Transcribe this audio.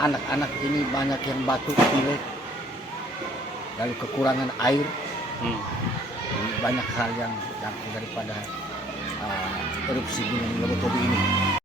anak-anak ini banyak yang batuk pilek, lalu kekurangan air. Jadi banyak hal yang dampak daripada erupsi Gunung Lemotobi ini.